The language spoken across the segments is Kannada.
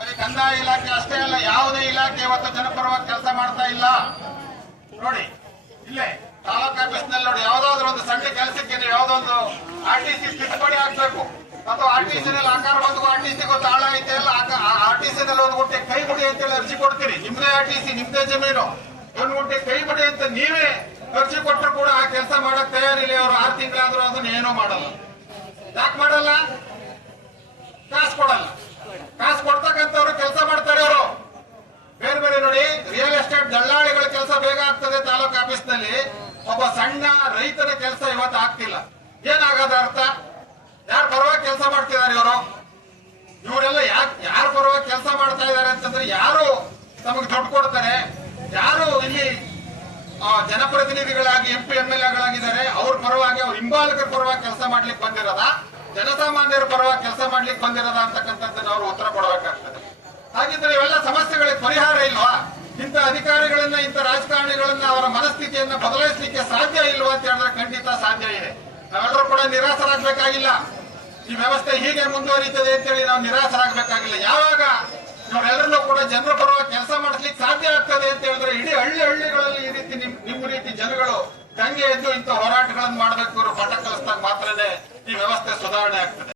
ಕಂದಾಯ ಇಲಾಖೆ ಅಷ್ಟೇ ಅಲ್ಲ, ಯಾವುದೇ ಇಲಾಖೆ ಇವತ್ತು ಜನಪರವಾಗಿ ಕೆಲಸ ಮಾಡ್ತಾ ಇಲ್ಲ. ನೋಡಿ ಇಲ್ಲೇ ತಾಲೂಕ್ ಆಫೀಸ್ ನಲ್ಲಿ ನೋಡಿ, ಯಾವ್ದಾದ್ರು ಒಂದು ಸಣ್ಣ ಕೆಲಸಕ್ಕೆ ನೀವು ಯಾವ್ದೊಂದು ಆರ್ಟಿಸಿ ತಿದ್ದುಪಡಿ ಆಗ್ಬೇಕು ಅಥವಾ ಆರ್ಟಿಸಿ ನಲ್ಲಿ ಆಕಾರ ಬಂದು ಆರ್ಟಿಸಿ ಗೊತ್ತು ಆಳ ಐತೆ ಎಲ್ಲ ಆರ್ಟಿಸಿ ನಲ್ಲಿ ಒಂದು ಗುಂಟೆ ಕೈ ಬಿಡಿ ಅಂತೇಳಿ ಅರ್ಜಿ ಕೊಡ್ತೀರಿ. ನಿಮ್ದೇ ಆರ್ಟಿಸಿ ನಿಮ್ದೇ ಜಮೀನು, ಒಂದು ಗುಂಟೆ ಕೈ ಬಿಡಿ ಅಂತ ನೀವೇ ಅರ್ಜಿ ಕೊಟ್ಟರು ಕೂಡ ಆ ಕೆಲಸ ಮಾಡಕ್ ತಯಾರಿಲ್ಲ. ಅವ್ರು 6 ತಿಂಗಳಾದ್ರೂ ಅದನ್ನ ಏನೂ ಮಾಡಲ್ಲ. ಯಾಕೆ ಮಾಡಲ್ಲ? ಕಾಸು ಕೊಡಲ್ಲ. ಕಾಸು ಕೊಡ್ತಕ್ಕಂಥವ್ರು ಕೆಲಸ ಮಾಡ್ತಾರೆ. ಅವರು ಬೇರೆ ಬೇರೆ ನೋಡಿ, ರಿಯಲ್ ಎಸ್ಟೇಟ್ ದಳ್ಳಾಳಿಗಳ ಕೆಲಸ ಬೇಗ ಆಗ್ತದೆ ತಾಲೂಕ್ ಆಫೀಸ್ ನಲ್ಲಿ, ಒಬ್ಬ ಸಣ್ಣ ರೈತರ ಕೆಲಸ ಇವತ್ತು ಆಗ್ತಿಲ್ಲ. ಏನಾಗದ ಅರ್ಥ? ಯಾರ ಪರವಾಗಿ ಕೆಲಸ ಮಾಡ್ತಿದ್ದಾರೆ ಇವರು? ಇವರೆಲ್ಲ ಯಾರ ಪರವಾಗಿ ಕೆಲಸ ಮಾಡ್ತಾ ಇದ್ದಾರೆ ಅಂತಂದ್ರೆ, ಯಾರು ತಮಗೆ ದುಡ್ಡು ಕೊಡ್ತಾರೆ, ಯಾರು ಇಲ್ಲಿ ಜನಪ್ರತಿನಿಧಿಗಳಾಗಿ MP MLA ಗಳಾಗಿದ್ದಾರೆ, ಅವ್ರ ಪರವಾಗಿ ಅವ್ರ ಹಿಂಬಾಲಕರ ಪರವಾಗಿ ಕೆಲಸ ಮಾಡ್ಲಿಕ್ಕೆ ಬಂದಿರೋದ, ಜನಸಾಮಾನ್ಯರ ಪರವಾಗಿ ಕೆಲಸ ಮಾಡ್ಲಿಕ್ಕೆ ಬಂದಿರೋದ ಅಂತಕ್ಕಂಥದ್ದನ್ನು ಅವರು ಉತ್ತರ ಕೊಡಬೇಕಾಗ್ತದೆ. ಹಾಗಿದ್ರೆ ಇವೆಲ್ಲ ಸಮಸ್ಯೆಗಳಿಗೆ ಪರಿಹಾರ ಇಲ್ವಾ? ಇಂಥ ಅಧಿಕಾರಿಗಳನ್ನ, ಇಂಥ ರಾಜಕಾರಣಿಗಳನ್ನ, ಅವರ ಮನಸ್ಥಿತಿಯನ್ನ ಬದಲಾಯಿಸಲಿಕ್ಕೆ ಸಾಧ್ಯ ಇಲ್ವಾ ಅಂತ ಹೇಳಿದ್ರೆ ಖಂಡಿತ ಸಾಧ್ಯ ಇದೆ. ನಾವೆಲ್ಲರೂ ಕೂಡ ನಿರಾಸರಾಗಬೇಕಾಗಿಲ್ಲ. ಈ ವ್ಯವಸ್ಥೆ ಹೀಗೆ ಮುಂದುವರಿತದೆ ಅಂತೇಳಿ ನಾವು ನಿರಾಸರಾಗಬೇಕಾಗಿಲ್ಲ. ಯಾವಾಗ ಇವರೆಲ್ಲರನ್ನೂ ಕೂಡ ಜನರ ಪರವಾಗಿ ಕೆಲಸ ಮಾಡಿಸ್ಲಿಕ್ಕೆ ಸಾಧ್ಯ ಆಗ್ತದೆ ಅಂತ ಹೇಳಿದ್ರೆ, ಇಡೀ ಹಳ್ಳಿಗಳಲ್ಲಿ ಈ ರೀತಿ ನಿಮ್ಮ ರೀತಿ ಜನಗಳು ದಂಗೆ ಎದ್ದು ಇಂಥ ಹೋರಾಟಗಳನ್ನು ಮಾಡಬೇಕು, ಇವರು ಪಟ್ಟ ಕಲಿಸಿದಾಗ ಮಾತ್ರನೇ ಈ ವ್ಯವಸ್ಥೆ ಸುಧಾರಣೆ ಆಗ್ತದೆ.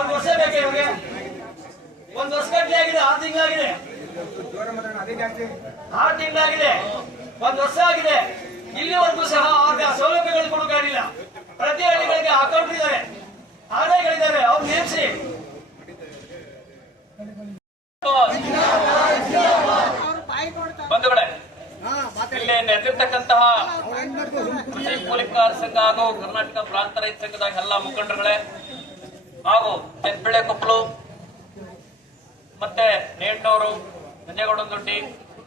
ಒಂದು ವರ್ಷ ಬೇಕು ಇವ್ರಿಗೆ. 1 ವರ್ಷ ಗಟ್ಟಲೆ ಆಗಿದೆ, 6 ತಿಂಗಳಾಗಿದೆ, 6 ತಿಂಗಳಾಗಿದೆ, 1 ವರ್ಷ ಆಗಿದೆ. ಇಲ್ಲಿವರೆಗೂ ಸಹ ಅವ್ರಿಗೆ ಆ ಸೌಲಭ್ಯಗಳು ಕೊಡೋಕ್ಕಾಗಿಲ್ಲ. ಪ್ರತಿ ಹಳ್ಳಿಗಳಿಗೆ ಅಕೌಂಟ್ ಇದ್ದಾರೆ, ಆದಾಯಗಳಿದ್ದಾರೆ, ಅವ್ರು ನೇಮಿಸಿ. ಬಂಧುಗಳೇ, ಇಲ್ಲಿ ನೆರೆದಿರ್ತಕ್ಕಂತಹ ಕೃಷಿ ಕೂಲಿಕಾರ ಸಂಘ ಹಾಗೂ ಕರ್ನಾಟಕ ಪ್ರಾಂತ ರೈತ ಸಂಘದ ಎಲ್ಲ ಮುಖಂಡರುಗಳೇ ಹಾಗೂ ಬೆಳೆಕೊಪ್ಪಲು ಮತ್ತೆ ನೇಣ್ಣೂರು, ನಂಜೇಗೌಡನದೊಡ್ಡಿ,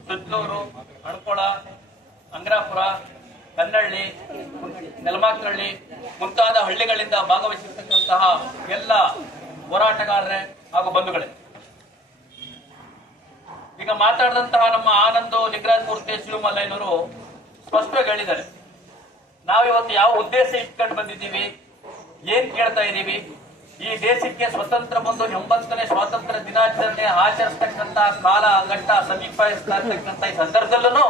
ಸುತ್ತೂರು, ಅಣಕೋಳ, ಅಂಗ್ರಾಪುರ, ಕನ್ನಳ್ಳಿ, ನೆಲಮಾಕನಹಳ್ಳಿ ಮುಂತಾದ ಹಳ್ಳಿಗಳಿಂದ ಭಾಗವಹಿಸಿರ್ತಕ್ಕಂತಹ ಎಲ್ಲ ಹೋರಾಟಗಾರರೇ ಹಾಗೂ ಬಂಧುಗಳೇ, ಈಗ ಮಾತಾಡಿದಂತಹ ನಮ್ಮ ಆನಂದ್ ನಿಗ್ರಾಜ್ ಮೂರ್ತಿ ಶಿವಮಲ್ಲಯ್ಯನವರು ಸ್ಪಷ್ಟವಾಗಿ ಹೇಳಿದ್ದಾರೆ. ನಾವಿವತ್ತು ಯಾವ ಉದ್ದೇಶ ಇಟ್ಕೊಂಡು ಬಂದಿದ್ದೀವಿ, ಏನ್ ಕೇಳ್ತಾ ಇದ್ದೀವಿ? ಈ ದೇಶಕ್ಕೆ ಸ್ವತಂತ್ರ ಬಂದು 80ನೇ ಸ್ವಾತಂತ್ರ್ಯ ದಿನಾಚರಣೆ ಆಚರಿಸ್ತಕ್ಕಂತ ಕಾಲ ಘಟ್ಟ ಸಮೀಪಿಸ್ತಾ ಇರ್ತಕ್ಕಂಥ ಈ ಸಂದರ್ಭದಲ್ಲೂ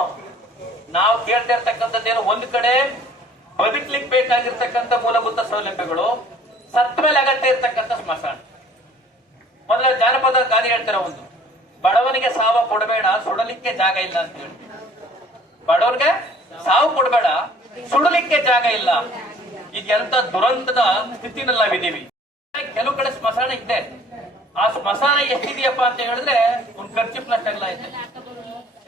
ನಾವು ಕೇಳ್ತಾ ಇರ್ತಕ್ಕಂಥದ್ದೇನು, ಒಂದ್ ಕಡೆ ಬದುಕ್ಲಿಕ್ಕೆ ಬೇಕಾಗಿರ್ತಕ್ಕಂಥ ಮೂಲಭೂತ ಸೌಲಭ್ಯಗಳು, ಸತ್ತ ಮೇಲೆ ಅಗತ್ಯ ಇರ್ತಕ್ಕಂಥ ಸ್ಮಶಾನ. ಮೊದಲ ಜಾನಪದ ಗಾದೆ ಹೇಳ್ತಾರೆ, ಒಂದು ಬಡವನಿಗೆ ಸಾವು ಕೊಡಬೇಡ, ಸುಡಲಿಕ್ಕೆ ಜಾಗ ಇಲ್ಲ ಅಂತ ಹೇಳಿ. ಬಡವನಿಗೆ ಸಾವು ಕೊಡಬೇಡ, ಸುಡಲಿಕ್ಕೆ ಜಾಗ ಇಲ್ಲ. ಈಗ ಎಂತ ದುರಂತದ ಸ್ಥಿತಿನಲ್ಲಿ ನಾವಿದ್ದೀವಿ. ಕೆಲವು ಕಡೆ ಸ್ಮಶಾನ ಇದೆ. ಆ ಸ್ಮಶಾನ ಎಷ್ಟಿದೆಯಪ್ಪ ಅಂತ ಹೇಳಿದ್ರೆ, ಒಂದು ಖರ್ಚಿಪ್ನಷ್ಟೆಲ್ಲ ಇದೆ.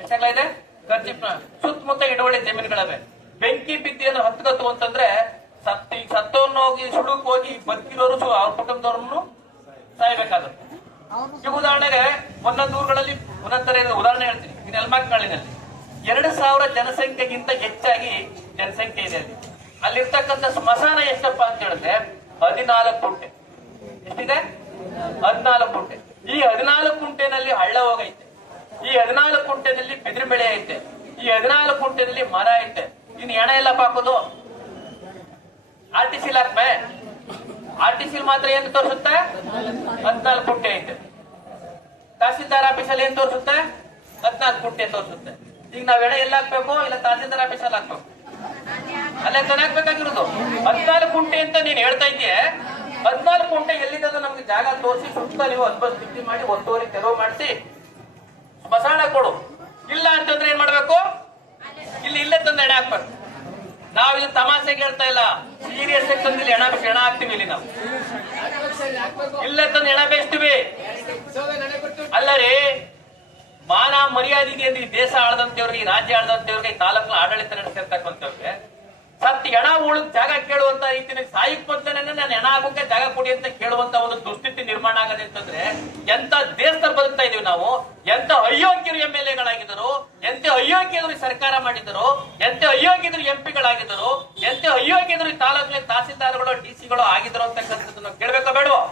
ಎಷ್ಟೆಲ್ಲ ಇದೆ? ಖರ್ಚಿಪ್ನ ಸುತ್ತಮುತ್ತ ಹಿಡುವಳಿ ಜಮೀನುಗಳವೆ. ಬೆಂಕಿ ಬಿದ್ದೇನು ಹತ್ಕತ್ತು ಅಂತಂದ್ರೆ ಸತ್ತವ್ರನ್ನ ಹೋಗಿ ಸುಡುಕ್ ಹೋಗಿ ಬದುಕಿರೋರು ಅವ್ರ ಕುಟುಂಬದವ್ರನ್ನು ಸಾಯ್ಬೇಕಾಗುತ್ತೆ. ಈ ಉದಾಹರಣೆಗೆ ಒಂದೊಂದು ಊರುಗಳಲ್ಲಿ ಒಂದೊಂದರ ಉದಾಹರಣೆ ಹೇಳ್ತೀನಿ. ಈ ನೆಲಮಾಕನಹಳ್ಳಿನಲ್ಲಿ 2000 ಜನಸಂಖ್ಯೆಗಿಂತ ಹೆಚ್ಚಾಗಿ ಜನಸಂಖ್ಯೆ ಇದೆ. ಅಲ್ಲಿರ್ತಕ್ಕಂಥ ಸ್ಮಶಾನ ಎಷ್ಟಪ್ಪ ಅಂತ ಹೇಳಿದ್ರೆ 14 ಕುಂಟೆ. ಎಷ್ಟಿದೆ? 14 ಕುಂಟೆ. ಈ 14 ಕುಂಟೆನಲ್ಲಿ ಹಳ್ಳ ಹೋಗೈತೆ. ಈ 14 ಕುಂಟೆನಲ್ಲಿ ಬಿದಿರು ಬೆಳೆ ಐತೆ. ಈ 14 ಕುಂಟೆನಲ್ಲಿ ಮರ ಐತೆ. ಇನ್ನು ಹೆಣ ಎಲ್ಲ ಹಾಕೋದು RTC ಹಾಕ್ಮೆ. RTC ಮಾತ್ರ ಏನು ತೋರಿಸುತ್ತೆ? 14 ಕುಂಟೆ ಐತೆ. ತಹಸೀಲ್ದಾರ್ ಆಫೀಸಲ್ಲಿ ಏನ್ ತೋರಿಸುತ್ತೆ? 14 ಕುಂಟೆ ತೋರಿಸುತ್ತೆ. ಈಗ ನಾವ್ ಎಡೆ ಎಲ್ಲ ಹಾಕ್ಬೇಕು, ಇಲ್ಲ ತಹಸೀಲ್ದಾರ್ ಆಫೀಸಲ್ಲಿ ಹಾಕ್ಬೇಕು? ಅಲ್ಲೇ ತಾನೇ ಹಾಕ್ಬೇಕಾಗಿರೋದು. 14 ಕುಂಟೆ ಅಂತ ನೀನ್ ಹೇಳ್ತಾ ಇದ್ದೀಯ. 14 ಕುಂಟೆ ಎಲ್ಲಿದ್ದ ನಮ್ಗೆ ಜಾಗ ತೋರಿಸಿ, ಸುತ್ತ ನೀವು ಸ್ಥಿತಿ ಮಾಡಿ, ಒತ್ತುವರಿ ತೆರವು ಮಾಡಿಸಿ ಸ್ಮಶಾನ ಕೊಡು. ಇಲ್ಲ ಅಂತಂದ್ರೆ ಏನ್ ಮಾಡ್ಬೇಕು? ಇಲ್ಲೇ ತಂದು ಎಣೆ ಹಾಕ್ಬೇಕು. ನಾವ್ ಇಲ್ಲಿ ತಮಾಷೆಗೆ ಹೇಳ್ತಾ ಇಲ್ಲ, ಸೀರಿಯಸ್ ಆಗಿ ತಂದಿಲ್ಲಿ ಹೆಣ ಹಾಕ್ತಿವಿ. ಇಲ್ಲಿ ನಾವು ಇಲ್ಲೇ ತಂದು ಹೆಣ ಬೇಯಿಸ್ತೀವಿ. ಅಲ್ಲ ರೀ, ಮಾನ ಮರ್ಯಾದೆ ಇದೆ. ಈ ದೇಶ ಆಳದಂತವ್ರಿಗೆ, ಈ ರಾಜ್ಯ ಆಳದಂತವ್ರಿಗೆ, ಈ ತಾಲೂಕಿನ ಆಡಳಿತ ನಡೆಸಿರ್ತಕ್ಕಂಥವ್ರಿಗೆ ಸತ್ತಿ ಹೆಣ ಉಳಿದ ಜಾಗ ಕೇಳುವಂತ ರೀತಿಯಲ್ಲಿ ಸಾಯಿಕ್ ಮೊದಲನೇ ನಾನು ಹೆಣ ಆಗೋಕೆ ಜಾಗ ಕೊಡಿ ಅಂತ ಕೇಳುವಂತ ಒಂದು ದುಸ್ಥಿತಿ ನಿರ್ಮಾಣ ಆಗದೆ ಅಂತಂದ್ರೆ ಎಂತ ದೇಶದಲ್ಲಿ ಬದುಕ್ತಾ ಇದೀವಿ ನಾವು? ಎಂತ ಅಯೋಗ್ಯರು MLA ಗಳಾಗಿದ್ದರು, ಎಂತ ಅಯೋಗ್ಯರು ಸರ್ಕಾರ ಮಾಡಿದರು, ಎಂತ ಅಯೋಗ್ಯರು MP ಗಳಾಗಿದ್ದರು, ಎಂತ ಅಯೋಗ್ಯರು ಈ ತಾಲೂಕಿನ ತಹಸೀಲ್ದಾರ್ಗಳು DC ಗಳು ಆಗಿದ್ರು ಅಂತಕ್ಕಂಥದ್ದನ್ನು ಕೇಳ್ಬೇಕಾ ಬೇಡವಾ?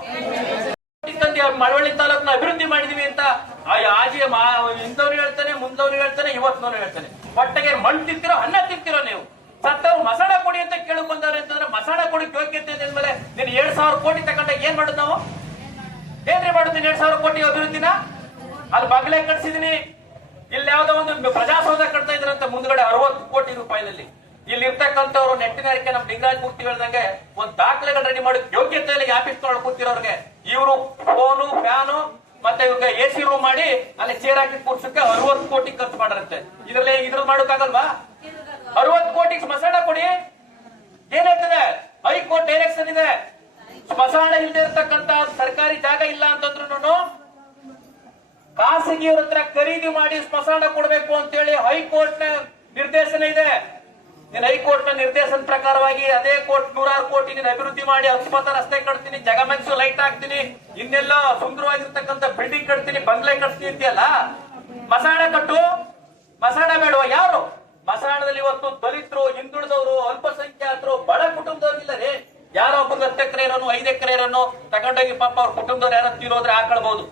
ಮಳವಳ್ಳಿ ತಾಲೂಕನ್ನ ಅಭಿವೃದ್ಧಿ ಮಾಡಿದೀವಿ ಅಂತ ಆಜಿ ಹಿಂದವ್ರು ಹೇಳ್ತಾನೆ, ಮುಂದವ್ರು ಹೇಳ್ತಾನೆ, ಇವತ್ತಿನವ್ರು ಹೇಳ್ತಾನೆ. ಒಟ್ಟಿಗೆ ಮಣ್ಣು ತಿಂತಿರೋ, ಅನ್ನ ತಿಂತಿರೋ ನೀವು. ಸತ್ತವ್ರು ಮಸಾಣ ಕೊಡಿ ಅಂತ ಕೇಳಕ್ ಬಂದವ್ರೆ ಅಂತಂದ್ರೆ, ಮಸಾಣ ಕೊಡಿ ಯೋಗ್ಯತೆ ಅಂದ್ಮೇಲೆ ನೀನು 7,000 ಕೋಟಿ ತಗೊಂಡ ಏನ್ ಮಾಡುದು ನಾವು? ಏನ್ರಿ ಮಾಡುದು 2,000 ಕೋಟಿ ಅಭಿವೃದ್ಧಿನ? ಅಲ್ಲಿ ಬಗ್ಲೆ ಕಟ್ಸಿದೀನಿ. ಇಲ್ಲಿ ಯಾವ್ದೋ ಒಂದು ಪ್ರಜಾಸೌಧ ಕಟ್ತಾ ಇದ್ರಂತೆ ಮುಂದ್ಗಡೆ 60 ಕೋಟಿ ರೂಪಾಯಿನಲ್ಲಿ. ಇಲ್ಲಿ ಇರ್ತಕ್ಕಂಥವ್ರು ನೆಟ್ಟಿನರಿಕೆ ನಮ್ ಲಿಂಗರಾಜ್ ಮೂರ್ತಿ ಹೇಳ್ದಂಗೆ ಒಂದ್ ದಾಖಲೆಗಳು ರೆಡಿ ಮಾಡಿ ಯೋಗ್ಯತೆ ಇಲ್ಲ ಆಫೀಸ್ ತೊಗೊಳಕ್ ಕೂತಿರೋರ್ಗೆ ಇವರು ಫೋನು ಫ್ಯಾನು ಮತ್ತೆ ಇವ್ರಿಗೆ AC ರೂಮ್ ಮಾಡಿ ಅಲ್ಲಿ ಚೇರ್ ಹಾಕಿ ಕೂರ್ಸಕ್ಕೆ 60 ಕೋಟಿ ಖರ್ಚು ಮಾಡಾರಂತೆ. ಇದ್ರ ಮಾಡೋಕ್ಕಾಗಲ್ವಾ? 60 ಕೋಟಿ ಸ್ಮಶಾನ ಕೊಡಿ. ಏನಾಗ್ತದೆ? ಹೈಕೋರ್ಟ್ ಡೈರೆಕ್ಷನ್ ಇದೆ, ಸ್ಮಶಾನ ಇಲ್ಲದೆ ಇರ್ತಕ್ಕಂತ ಸರ್ಕಾರಿ ಜಾಗ ಇಲ್ಲ ಅಂತಂದ್ರು ಖಾಸಗಿಯವ್ರ ಹತ್ರ ಖರೀದಿ ಮಾಡಿ ಸ್ಮಶಾನ ಕೊಡಬೇಕು ಅಂತೇಳಿ ಹೈಕೋರ್ಟ್ ನ ನಿರ್ದೇಶನ ಇದೆ. ನೀನ್ ಹೈಕೋರ್ಟ್ ನ ನಿರ್ದೇಶನ ಪ್ರಕಾರವಾಗಿ ಅದೇ ಕೋರ್ಟ್ 100 ಕೋಟಿ ನೀನು ಅಭಿವೃದ್ಧಿ ಮಾಡಿ ಅಸ್ಪತ ರಸ್ತೆ ಕಟ್ತೀನಿ, ಜಗಮೆನ್ಸು ಲೈಟ್ ಹಾಕ್ತೀನಿ, ಇನ್ನೆಲ್ಲ ಸುಂದರವಾಗಿರ್ತಕ್ಕಂಥ ಬಿಲ್ಡಿಂಗ್ ಕಟ್ತೀನಿ, ಬಂಗ್ಲೆ ಕಟ್ತೀನಿ ಅಂತೀಯಲ್ಲ, ಮಸಾಣ ಕಟ್ಟು. ಮಸಾಣ ಬೇಡವ? ಯಾರು ಮಸಾಣದಲ್ಲಿ ಇವತ್ತು ದಲಿತರು, ಹಿಂದುಳಿದವರು, ಅಲ್ಪಸಂಖ್ಯಾತರು, ಬಡ ಕುಟುಂಬದವ್ರಿಲ್ಲ ರೀ. ಯಾರೋ ಒಬ್ಬರು 10 ಎಕರೆ ಇರೋನು 5 ಎಕರೆ ಇರೋನು ತಗೊಂಡೋಗಿ ಪಾಪ ಅವ್ರ ಕುಟುಂಬದವ್ರು ಯಾರೋ ತೀರೋದ್ರೆ ಹಾಕೊಳ್ಬಹುದು.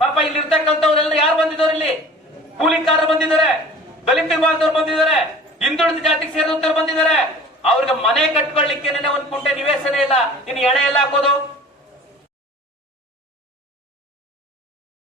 ಪಾಪ ಇಲ್ಲಿ ಇರ್ತಕ್ಕಂಥವ್ರೆಲ್ಲ ಯಾರು ಬಂದಿದ್ದಾರೆ? ಇಲ್ಲಿ ಕೂಲಿಕಾರರು ಬಂದಿದ್ದಾರೆ, ದಲಿತ ವಿಭಾಗದವ್ರು ಬಂದಿದ್ದಾರೆ, ಹಿಂದುಳಿದ ಜಾತಿಗೆ ಸೇರಿದಂತವ್ರು ಬಂದಿದ್ದಾರೆ. ಅವ್ರಿಗೆ ಮನೆ ಕಟ್ಕೊಳ್ಳಿಕ್ಕೆ ಒಂದು ಕುಂಟೆ ನಿವೇಶನ ಇಲ್ಲ, ಇನ್ನು ಎಣೆ ಎಲ್ಲ ಹಾಕೋದು.